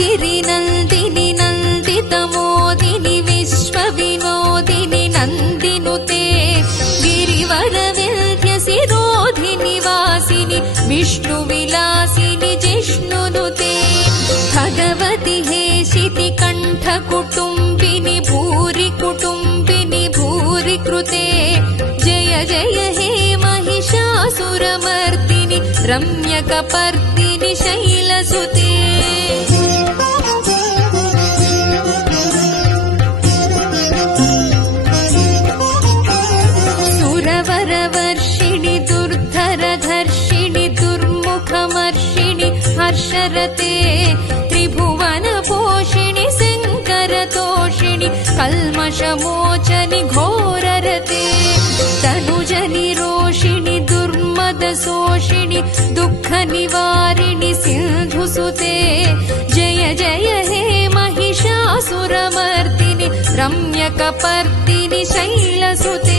गिरिनन्दिनि नन्दितमोदिनि विश्वविनोदिनि नन्दिनुते गिरिवरविन्ध्यशिरोधिनि वासिनि विष्णुविलासिनि जिष्णुनुते भगवति हेशिति कण्ठकुटुम्बिनि भूरि कुटुम्बिनि भूरि कृते जय जय हे महिषासुरमर्दिनि रम्यकपर्दिनि शैलसुते सुरवरवर्षिणि दुर्धरधर्षिणि दुर्मुखमर्षिणि हर्षरते त्रिभुवनपोषिणि शङ्करतोषिणि कल्मषमोचनि घोररते तनुजनिरोषिणि दुर्मदशोषिणि दुःखनिवारिणि सिन्धुसुते जय जय हे महिषासुरमर्दिनि रम्यकपर्दिनि शैलसुते